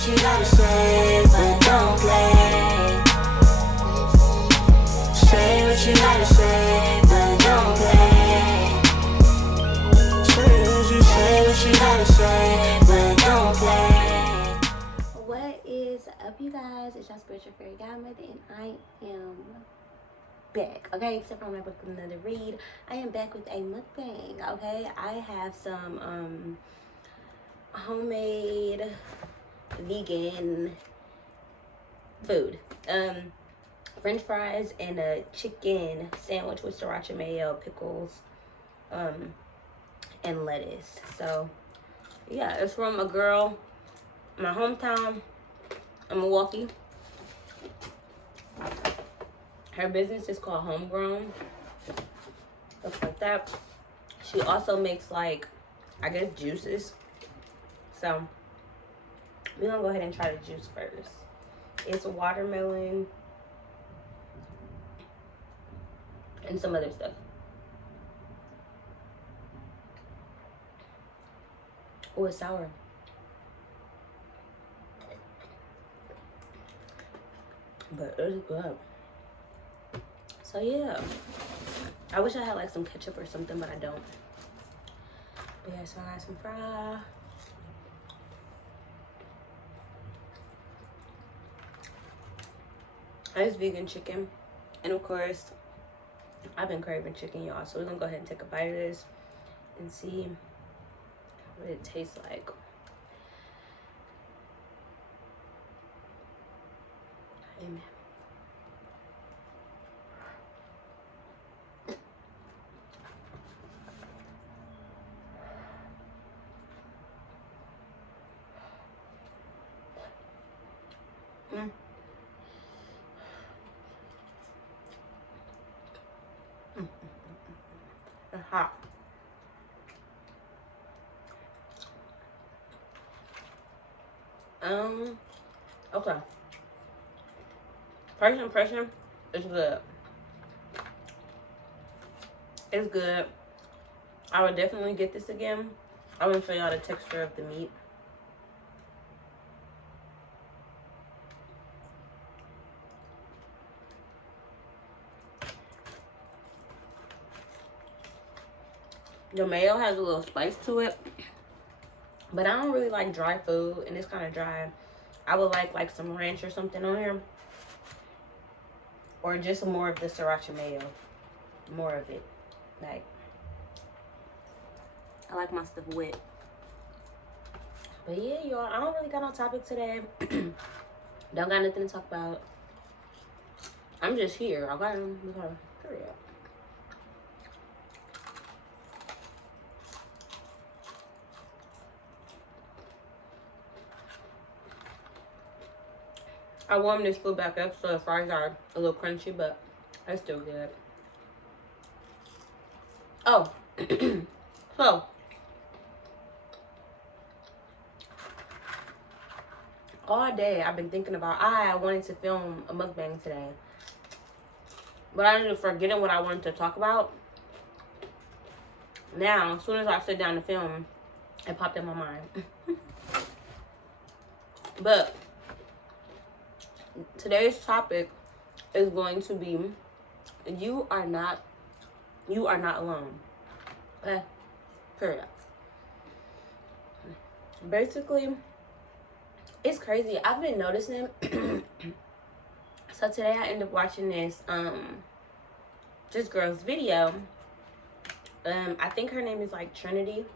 what you gotta say, but don't play. Say what you gotta say, but don't play. Say what you gotta say, but don't play. What is up, you guys? It's your spiritual fairy godmother, and I am back, okay? Except for my book with another read, I am back with a mukbang, okay? I have some homemade vegan food, french fries and a chicken sandwich with sriracha mayo, pickles, and lettuce. So yeah, it's from a girl, my hometown in Milwaukee. Her business is called Homegrown. Looks like that. She also makes, like, I guess, juices. So we're gonna go ahead and try the juice first. It's watermelon and some other stuff. Oh, it's sour. But it's good. So yeah, I wish I had like some ketchup or something, but I don't. But yeah, so I got some fry. It's vegan chicken, and of course I've been craving chicken, y'all, so we're gonna go ahead and take a bite of this and see what it tastes like. Amen. It's hot. Okay. First impression, it's good. It's good. I would definitely get this again. I want to show y'all the texture of the meat. The mayo has a little spice to it, but I don't really like dry food, and it's kind of dry. I would like some ranch or something on here, or just more of the sriracha mayo, more of it. Like, I like my stuff wet. But yeah, y'all, I don't really got no topic today. Don't got nothing to talk about. I'm just here. I got hurry up. I warmed this food back up, so the fries are a little crunchy, but it's still good. Oh, so all day I've been thinking about I wanted to film a mukbang today, but I ended up forgetting what I wanted to talk about. Now, as soon as I sit down to film, it popped in my mind. But today's topic is going to be you are not alone. Okay? Period. Basically, it's crazy. I've been noticing. So today I ended up watching this girl's video. I think her name is like Trinity,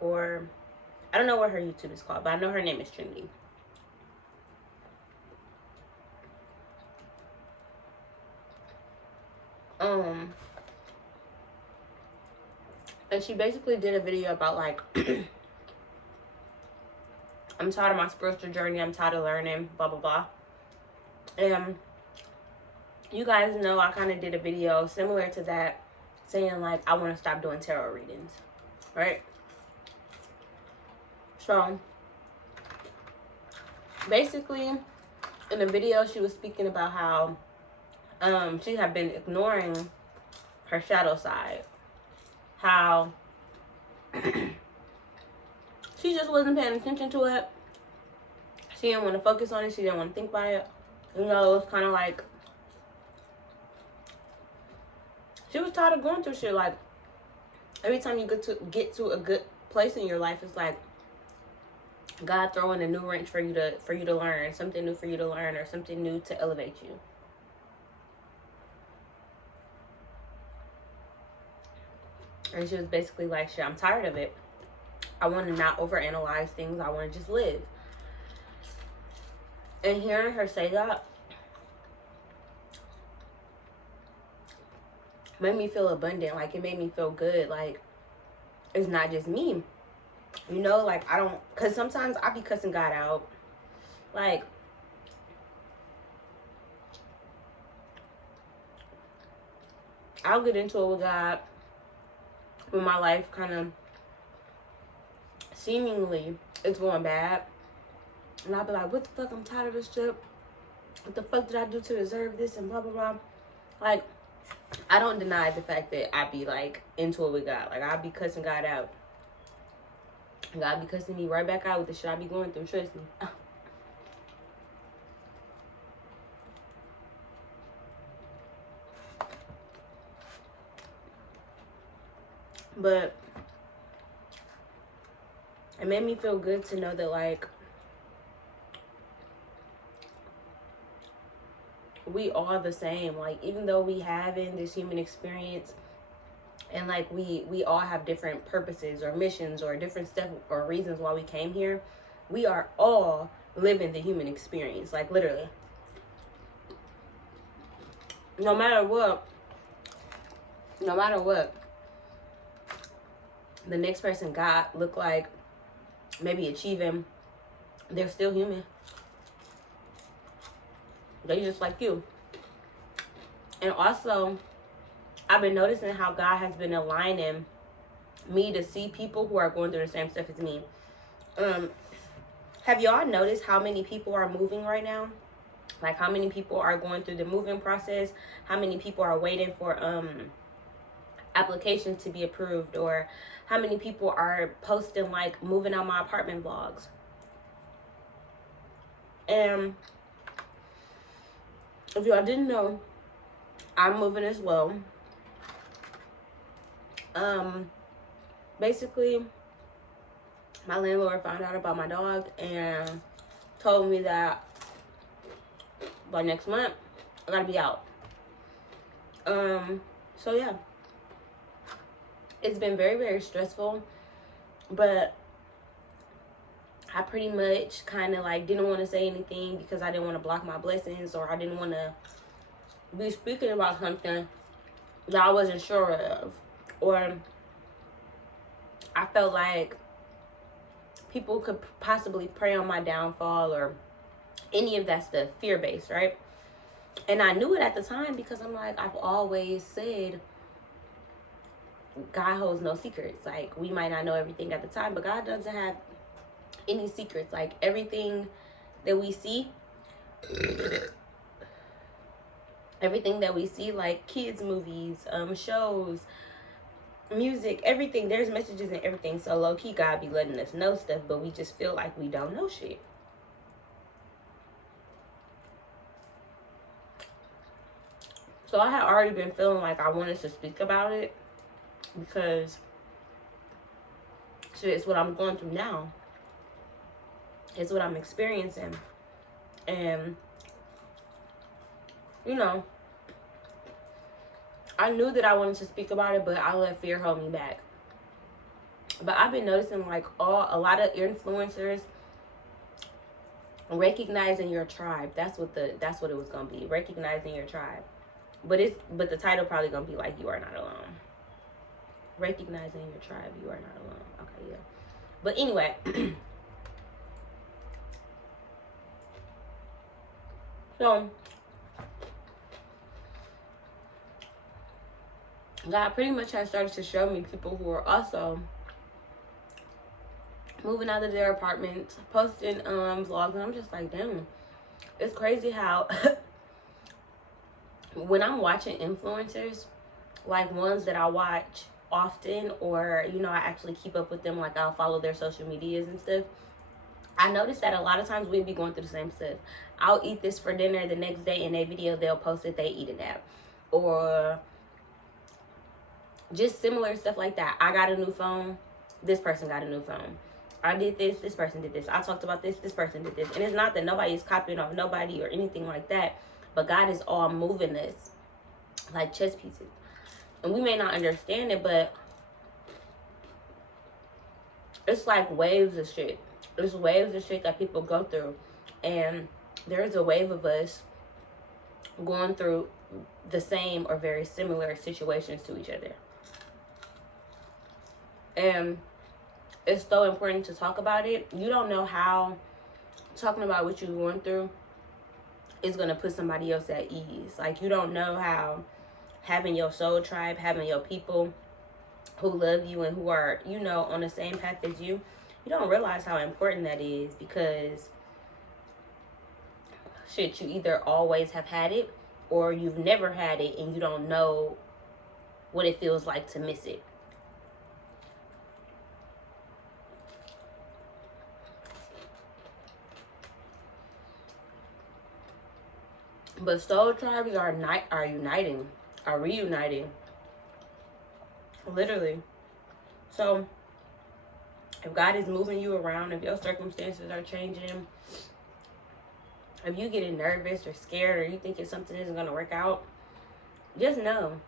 or I don't know what her YouTube is called, but I know her name is Trinity. And she basically did a video about like I'm tired of my spiritual journey, I'm tired of learning, blah blah blah. And you guys know I kind of did a video similar to that, saying like I want to stop doing tarot readings, right? So basically in the video she was speaking about how she had been ignoring her shadow side, how she just wasn't paying attention to it. She didn't want to focus on it. She didn't want to think about it. You know, it was kind of like she was tired of going through shit. Like every time you get to a good place in your life, it's like God throwing a new wrench for you to learn, something new for you to learn, or something new to elevate you. And she was basically like, shit, I'm tired of it. I want to not overanalyze things. I want to just live. And hearing her say that made me feel abundant. Like, it made me feel good. Like, it's not just me. You know, like, I don't... Because sometimes I be cussing God out. Like, I'll get into it with God when my life kind of seemingly is going bad. And I'll be like, what the fuck? I'm tired of this shit. What the fuck did I do to deserve this? And blah, blah, blah. Like, I don't deny the fact that I be, like, into it with God. Like, I be cussing God out. God be cussing me right back out with the shit I be going through. Trust me. But it made me feel good to know that, like, we all the same. Like, even though we having this human experience, and like we all have different purposes or missions or different stuff or reasons why we came here, we are all living the human experience. Like, literally, no matter what the next person got, look like, maybe achieving, they're still human. They just like you. And also, I've been noticing how God has been aligning me to see people who are going through the same stuff as me. Have y'all noticed how many people are moving right now? Like, how many people are going through the moving process? How many people are waiting for applications to be approved? Or how many people are posting, like, moving out my apartment vlogs? And if y'all didn't know, I'm moving as well. Basically, my landlord found out about my dog and told me that by next month I gotta be out. So yeah, it's been very, very stressful, but I pretty much kind of like didn't want to say anything because I didn't want to block my blessings, or I didn't want to be speaking about something that I wasn't sure of, or I felt like people could possibly prey on my downfall, or any of that stuff, fear-based, right? And I knew it at the time because I'm like, I've always said God holds no secrets. Like, we might not know everything at the time, but God doesn't have any secrets. Like, everything that we see, like kids movies, shows, music, everything, there's messages and everything. So low-key, God be letting us know stuff, but we just feel like we don't know shit. So I had already been feeling like I wanted to speak about it because shit, it's what I'm going through now. It's what I'm experiencing. And, you know, I knew that I wanted to speak about it, but I let fear hold me back. But I've been noticing, like, a lot of influencers recognizing your tribe. That's what it was gonna be, recognizing your tribe. But the title probably gonna be like, you are not alone. Recognizing your tribe, you are not alone. Okay, yeah. But anyway, so God pretty much has started to show me people who are also moving out of their apartments, posting vlogs, and I'm just like, damn, it's crazy how when I'm watching influencers, like ones that I watch often, or, you know, I actually keep up with them, like I'll follow their social medias and stuff, I noticed that a lot of times we'll be going through the same stuff. I'll eat this for dinner, the next day in their video they'll post it, they eating that. Or just similar stuff like that. I got a new phone, this person got a new phone. I did this person did this. I talked about this person did this. And it's not that nobody is copying off nobody or anything like that, but God is all moving us like chess pieces. And we may not understand it, but it's like waves of shit. There's waves of shit that people go through. And there's a wave of us going through the same or very similar situations to each other. And it's so important to talk about it. You don't know how talking about what you're going through is going to put somebody else at ease. Like, you don't know how having your soul tribe, having your people who love you and who are, you know, on the same path as you, you don't realize how important that is, because shit, you either always have had it or you've never had it and you don't know what it feels like to miss it. But soul tribes are uniting, are reuniting. Literally. So, if God is moving you around, if your circumstances are changing, if you getting nervous or scared or you thinking something isn't going to work out, just know,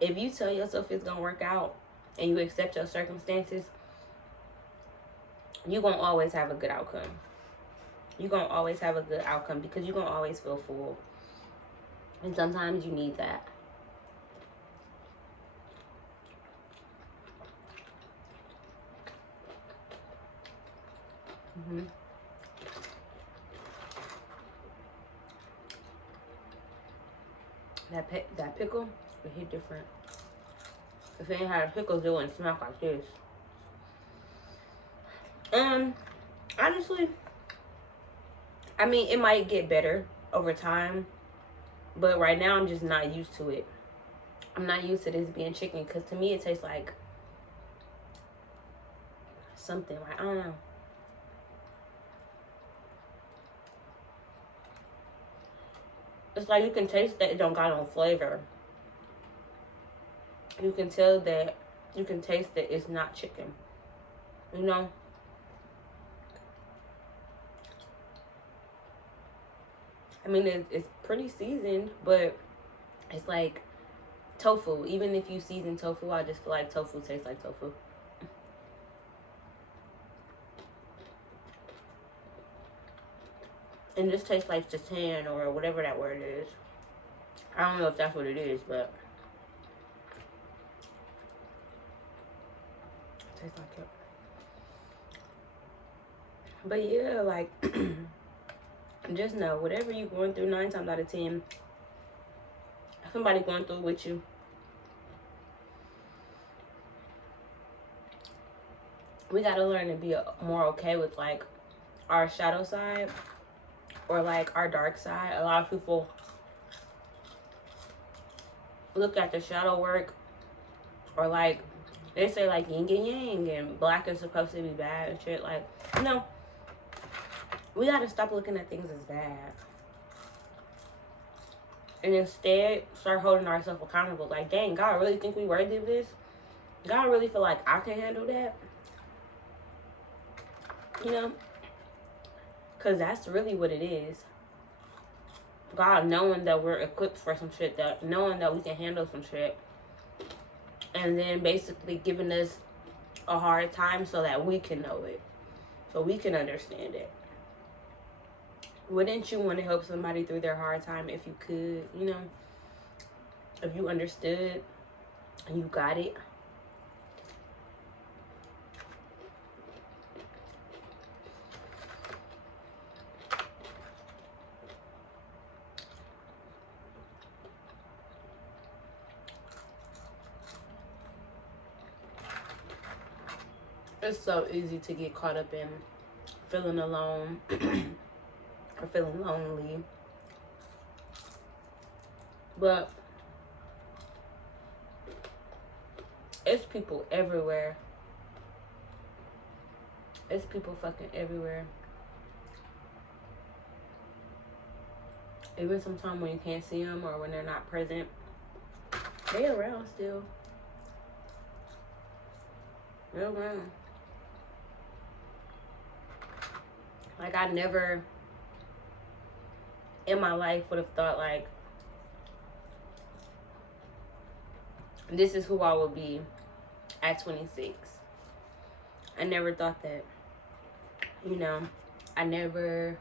if you tell yourself it's going to work out and you accept your circumstances, you're going to always have a good outcome. You're going to always have a good outcome because you're going to always feel full. And sometimes you need that. That pickle, it hit different. If it ain't had pickles, it wouldn't smell like this. Honestly, I mean, it might get better over time, but right now I'm just not used to it. I'm not used to this being chicken, because to me it tastes like something, like, I don't know. It's like you can taste that it don't got no flavor. You can tell that, you can taste that it's not chicken. You know? I mean, it's pretty seasoned, but it's like tofu. Even if you season tofu, I just feel like tofu tastes like tofu. And this tastes like seitan or whatever that word is. I don't know if that's what it is, but it tastes like it. But yeah, like, just know, whatever you're going through, 9 times out of 10, somebody going through it with you. We gotta learn to be more okay with, like, our shadow side or, like, our dark side. A lot of people look at the shadow work, or, like, they say, like, yin and yang and black is supposed to be bad and shit. Like, you know, we gotta stop looking at things as bad. And instead, start holding ourselves accountable. Like, dang, God really think we worthy of this? God really feel like I can handle that? You know? Because that's really what it is. God knowing that we're equipped for some shit, that knowing that we can handle some shit, and then basically giving us a hard time so that we can know it, so we can understand it. Wouldn't you want to help somebody through their hard time if you could, you know? If you understood and you got it? It's so easy to get caught up in feeling alone or feeling lonely. But it's people everywhere It's people fucking everywhere. Even sometimes when you can't see them or when they're not present, they around still. They're around. Like, I never in my life would have thought, like, this is who I would be at 26. I never thought that. You know, I never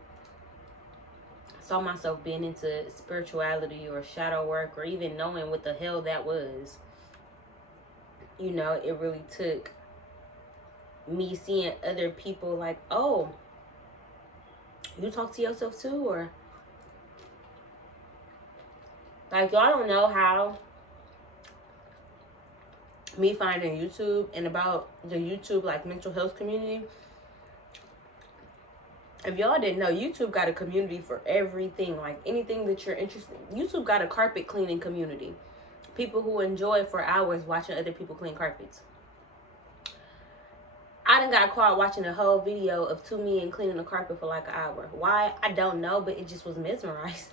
saw myself being into spirituality or shadow work or even knowing what the hell that was. You know, it really took me seeing other people like, oh, you talk to yourself too? Or like, y'all don't know how me finding YouTube and about the YouTube like mental health community. If y'all didn't know, YouTube got a community for everything, like anything that you're interested in. YouTube got a carpet cleaning community. People who enjoy for hours watching other people clean carpets. I done got caught watching a whole video of two men cleaning the carpet for like an hour. Why? I don't know, but it just was mesmerized.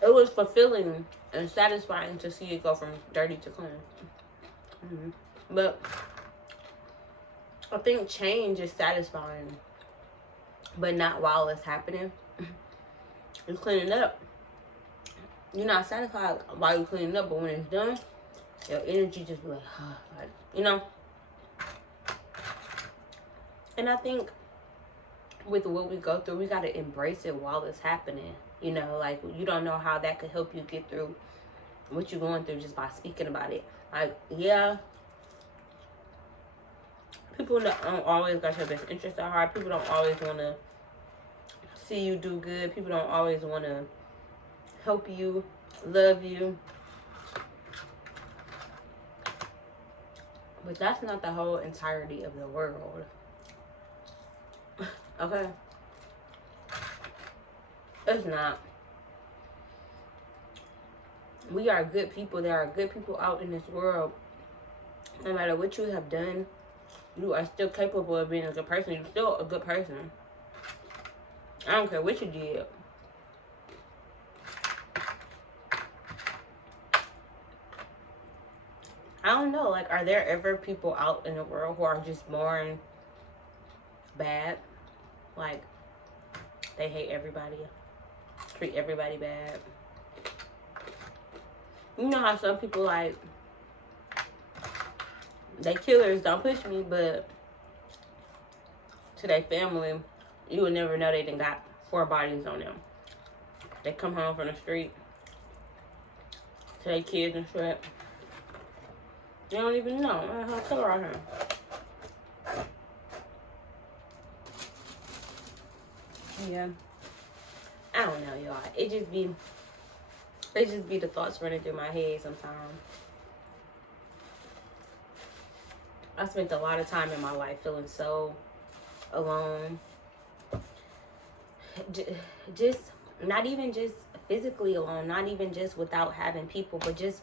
It was fulfilling and satisfying to see it go from dirty to clean. But I think change is satisfying, but not while it's happening. You're cleaning up. You're not satisfied while you're cleaning up, but when it's done, your energy just be like, you know? And I think with what we go through, we got to embrace it while it's happening. You know, like, you don't know how that could help you get through what you're going through just by speaking about it. Like, yeah, people don't always got your best interest at heart. People don't always want to see you do good. People don't always want to help you, love you. But that's not the whole entirety of the world. Okay? It's not. We are good people. There are good people out in this world. No matter what you have done, you are still capable of being a good person. You're still a good person. I don't care what you did. I don't know. Like, are there ever people out in the world who are just born bad? Like, they hate everybody. Treat everybody bad. You know how some people, like, they killers, don't push me, but to their family, you would never know they done got 4 bodies on them. They come home from the street to their kids and shit. You don't even know. I'll tell her right here. Yeah. I don't know, y'all. It just be the thoughts running through my head sometimes. I spent a lot of time in my life feeling so alone. Just not even just physically alone, not even just without having people, but just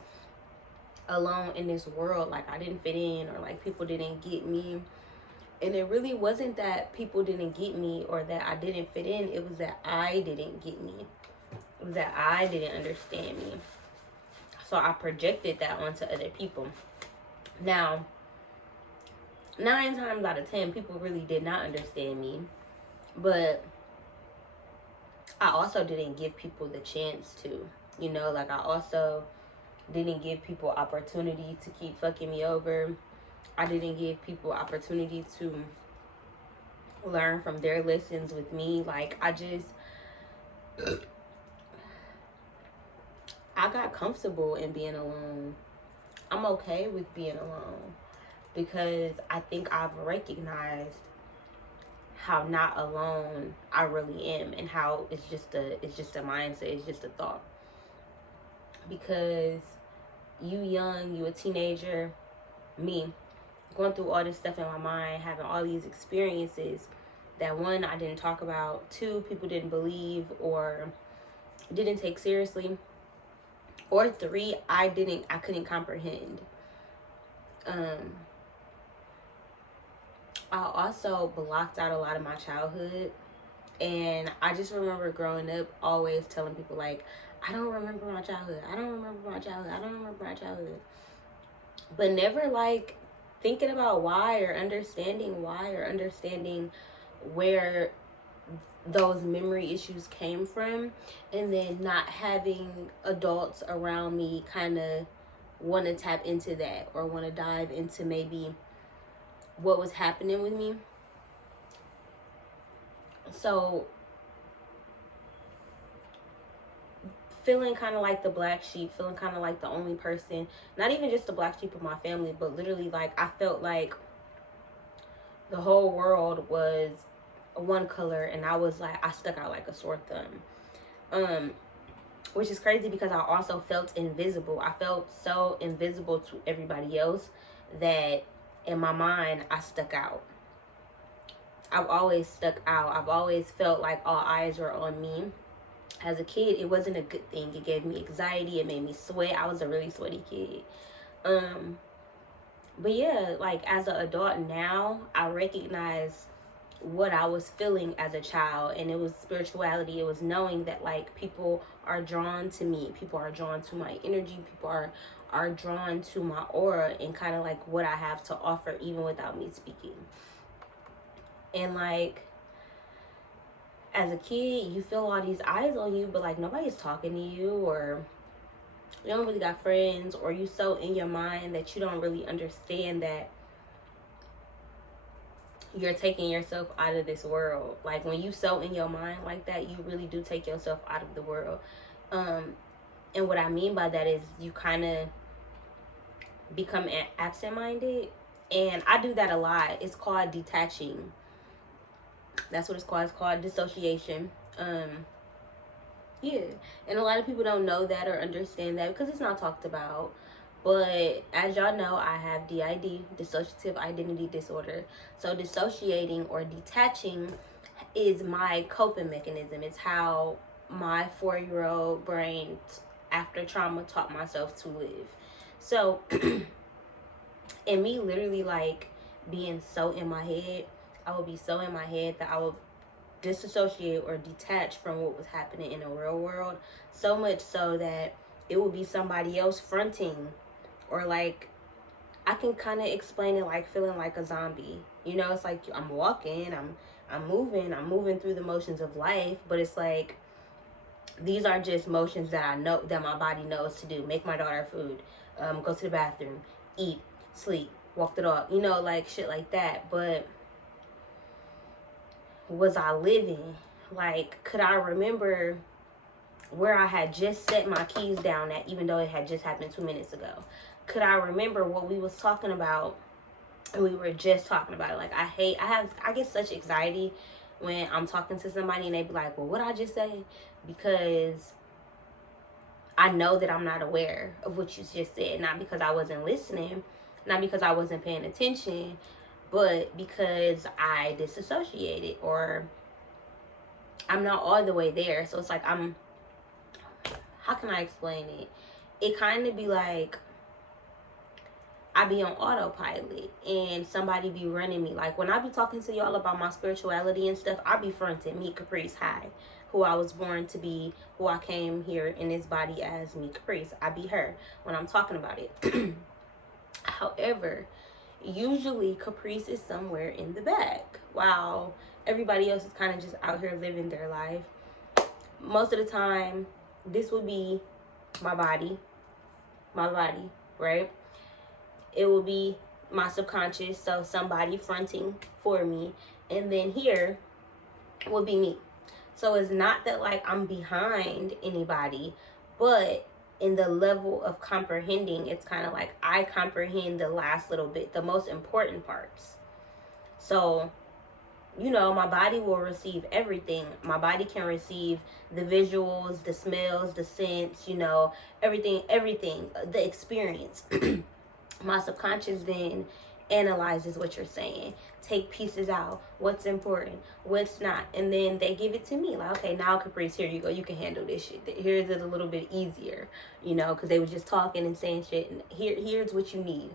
alone in this world. Like, I didn't fit in, or like people didn't get me. And it really wasn't that people didn't get me or that I didn't fit in. It was that I didn't get me. It was that I didn't understand me. So I projected that onto other people. Now, 9 times out of 10, people really did not understand me. But I also didn't give people the chance to. You know, like, I also didn't give people opportunity to keep fucking me over. I didn't give people opportunity to learn from their lessons with me. Like, I got comfortable in being alone. I'm okay with being alone because I think I've recognized how not alone I really am, and how it's just a mindset, it's just a thought. Because you young, you a teenager, me, going through all this stuff in my mind, having all these experiences that, 1, I didn't talk about, 2, people didn't believe or didn't take seriously, or 3, I couldn't comprehend. I also blocked out a lot of my childhood. And I just remember growing up always telling people, like, I don't remember my childhood. I don't remember my childhood. I don't remember my childhood. But never, like, thinking about why or understanding where those memory issues came from. And then not having adults around me kind of want to tap into that or want to dive into maybe what was happening with me. So feeling kind of like the black sheep, feeling kind of like the only person, not even just the black sheep of my family, but literally, like, I felt like the whole world was one color, and I was like, I stuck out like a sore thumb. Which is crazy because I also felt invisible. I felt so invisible to everybody else that in my mind I stuck out. I've always stuck out. I've always felt like all eyes were on me. As a kid, it wasn't a good thing. It gave me anxiety. It made me sweat. I was a really sweaty kid. But yeah, like, as an adult now, I recognize what I was feeling as a child, and it was spirituality. It was knowing that, like, people are drawn to me. People are drawn to my energy. People are drawn to my aura and kind of like what I have to offer even without me speaking. And like, as a kid, you feel all these eyes on you, but like nobody's talking to you, or you don't really got friends, or you so in your mind that you don't really understand that you're taking yourself out of this world. Like, when you so in your mind like that, you really do take yourself out of the world. And what I mean by that is you kind of become absent-minded, and I do that a lot. It's called detaching. That's what it's called. It's called dissociation. Yeah, and a lot of people don't know that or understand that because it's not talked about. But as y'all know, I have DID, dissociative identity disorder. So dissociating or detaching is my coping mechanism. It's how my 4-year-old brain, after trauma, taught myself to live. So, and me literally, like, being so in my head, I would be so in my head that I would disassociate or detach from what was happening in the real world. So much so that it would be somebody else fronting, or like, I can kind of explain it like feeling like a zombie. You know, it's like I'm walking, I'm moving through the motions of life, but it's like these are just motions that I know that my body knows to do. Make my daughter food, go to the bathroom, eat, sleep, walk the dog, you know, like shit like that. But was I living? Like, could I remember where I had just set my keys down at, even though it had just happened 2 minutes ago? Could I remember what we was talking about? And we were just talking about it. Like, I get such anxiety when I'm talking to somebody and they be like, well, what I just say? Because I know that I'm not aware of what you just said. Not because I wasn't listening, not because I wasn't paying attention, but because I disassociated, or I'm not all the way there. So it's like how can I explain it? It kind of be like I be on autopilot and somebody be running me. Like, when I be talking to y'all about my spirituality and stuff, I be fronting me, Caprice, hi, who I was born to be, who I came here in this body as, me, Caprice. I be her when I'm talking about it. However, usually Caprice is somewhere in the back while everybody else is kind of just out here living their life. Most of the time, this would be my body, right? It will be my subconscious, so somebody fronting for me, and then here will be me. So it's not that like I'm behind anybody, but in the level of comprehending, it's kind of like I comprehend the last little bit, the most important parts. So, you know, my body will receive everything. My body can receive the visuals, the smells, the scents, you know, everything, the experience. My subconscious then analyzes what you're saying, take pieces out, what's important, what's not, and then they give it to me. Like, okay, now Caprice, here you go, you can handle this shit. Here's it a little bit easier, you know, because they were just talking and saying shit, and here's what you need.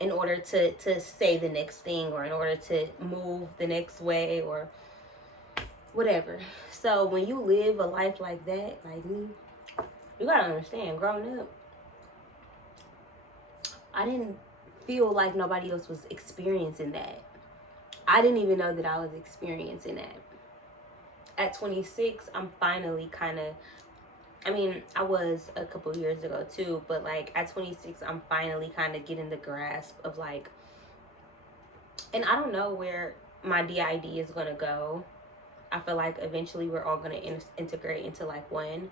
in order to say the next thing, or in order to move the next way, or whatever. So when you live a life like that, like me, you gotta understand, growing up, I didn't feel like nobody else was experiencing that. I didn't even know that I was experiencing that. At 26, I'm finally kind of, I mean, I was a couple years ago too, but like at 26, I'm finally kind of getting the grasp of like, and I don't know where my DID is going to go. I feel like eventually we're all going to integrate into like one,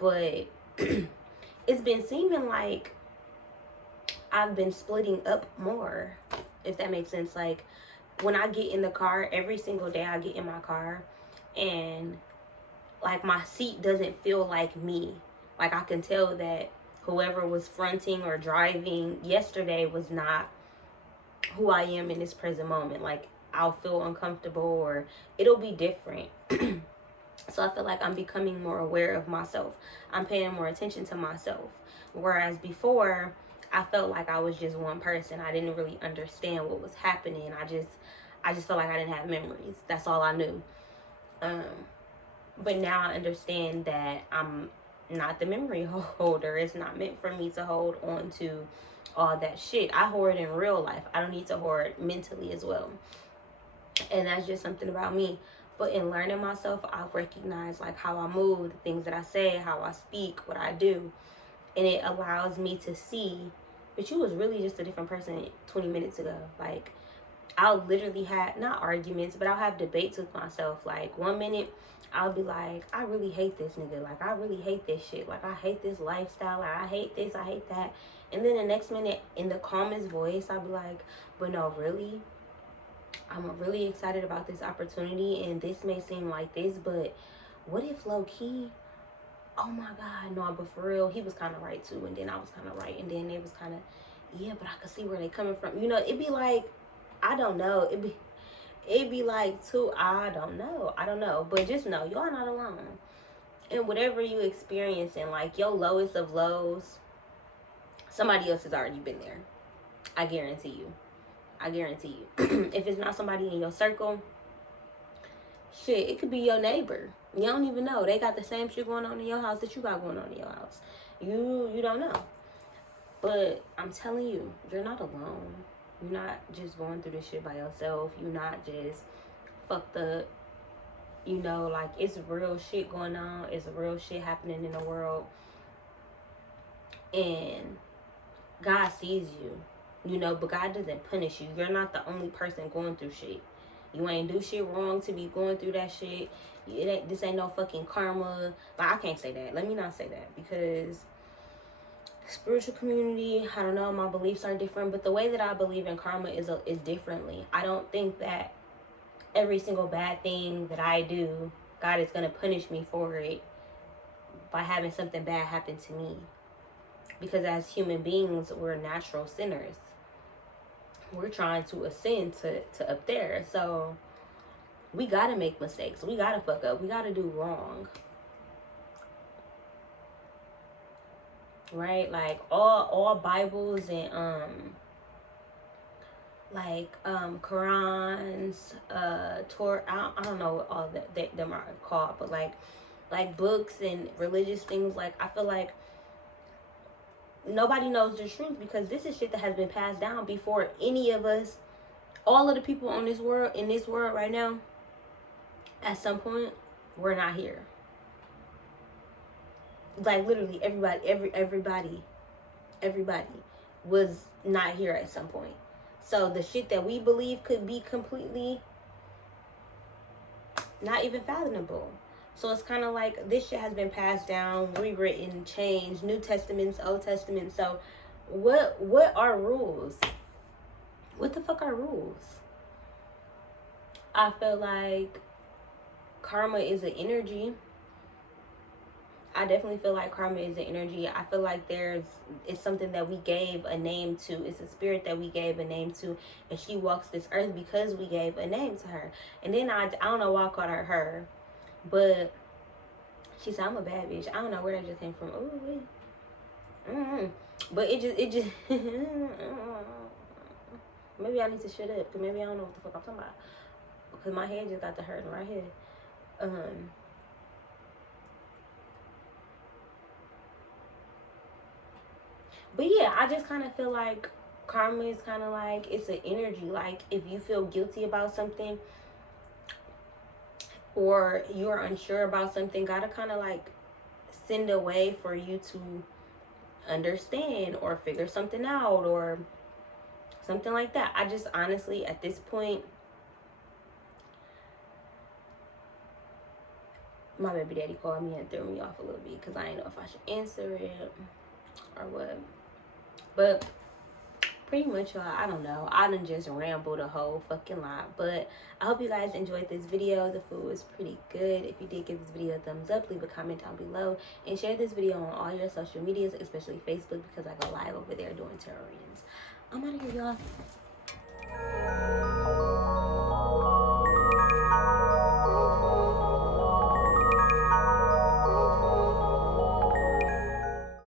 but it's been seeming like I've been splitting up more, if that makes sense. Like when I get in the car, every single day I get in my car, and like my seat doesn't feel like me. Like I can tell that whoever was fronting or driving yesterday was not who I am in this present moment. Like I'll feel uncomfortable, or it'll be different. So I feel like I'm becoming more aware of myself. I'm paying more attention to myself. Whereas before, I felt like I was just one person. I didn't really understand what was happening. I just felt like I didn't have memories. That's all I knew. But now I understand that I'm not the memory holder. It's not meant for me to hold on to all that shit. I hoard in real life. I don't need to hoard mentally as well. And that's just something about me. But in learning myself, I recognize like how I move, the things that I say, how I speak, what I do. And it allows me to see, but you was really just a different person 20 minutes ago. Like I'll literally have, not arguments, but I'll have debates with myself. Like 1 minute I'll be like, I really hate this nigga. Like I really hate this shit. Like I hate this lifestyle. Like I hate this, I hate that. And then the next minute, in the calmest voice, I'll be like, but no, really, I'm really excited about this opportunity, and this may seem like this, but what if low key, oh my God, no, but for real, he was kind of right too, and then I was kind of right, and then it was kind of, yeah, but I could see where they coming from. You know, it'd be like, I don't know, it'd be like too, I don't know, but just know y'all not alone. And whatever you experiencing, like your lowest of lows, somebody else has already been there. I guarantee you. If it's not somebody in your circle, shit, it could be your neighbor. You don't even know. They got the same shit going on in your house that you got going on in your house. You don't know. But I'm telling you, you're not alone. You're not just going through this shit by yourself. You're not just fucked up. You know, like it's real shit going on. It's real shit happening in the world. And God sees you. You know, but God doesn't punish you. You're not the only person going through shit. You ain't do shit wrong to be going through that shit. This ain't no fucking karma. But I can't say that. Let me not say that. Because spiritual community, I don't know, my beliefs are different. But the way that I believe in karma is differently. I don't think that every single bad thing that I do, God is going to punish me for it by having something bad happen to me. Because as human beings, we're natural sinners. We're trying to ascend to up there. So we gotta make mistakes. We gotta fuck up. We gotta do wrong. Right? Like all Bibles and Qurans, Torah, I don't know what all that them are called, but like books and religious things, like I feel like nobody knows the truth, because this is shit that has been passed down before any of us. All of the people on this world, in this world right now, at some point, we're not here. Like literally everybody was not here at some point. So the shit that we believe could be completely not even fathomable. So it's kind of like this shit has been passed down, rewritten, changed, New Testaments, Old Testament. So what are rules? What the fuck are rules? I feel like karma is an energy. I definitely feel like karma is an energy. I feel like it's something that we gave a name to. It's a spirit that we gave a name to. And she walks this earth because we gave a name to her. And then I don't know why I called her. But she said, I'm a bad bitch. I don't know where that just came from. But it just Maybe I need to shut up because maybe I don't know what the fuck I'm talking about. Because my head just got to hurting right here. But yeah, I just kind of feel like karma is kind of like, it's an energy. Like, if you feel guilty about something or you're unsure about something, gotta kind of like send a way for you to understand or figure something out or something like that. I just honestly, at this point, my baby daddy called me and threw me off a little bit because I didn't know if I should answer it or what. But pretty much, y'all, I don't know. I done just rambled a whole fucking lot. But I hope you guys enjoyed this video. The food was pretty good. If you did, give this video a thumbs up. Leave a comment down below. And share this video on all your social medias, especially Facebook, because I go live over there doing tarot readings. I'm out of here, y'all.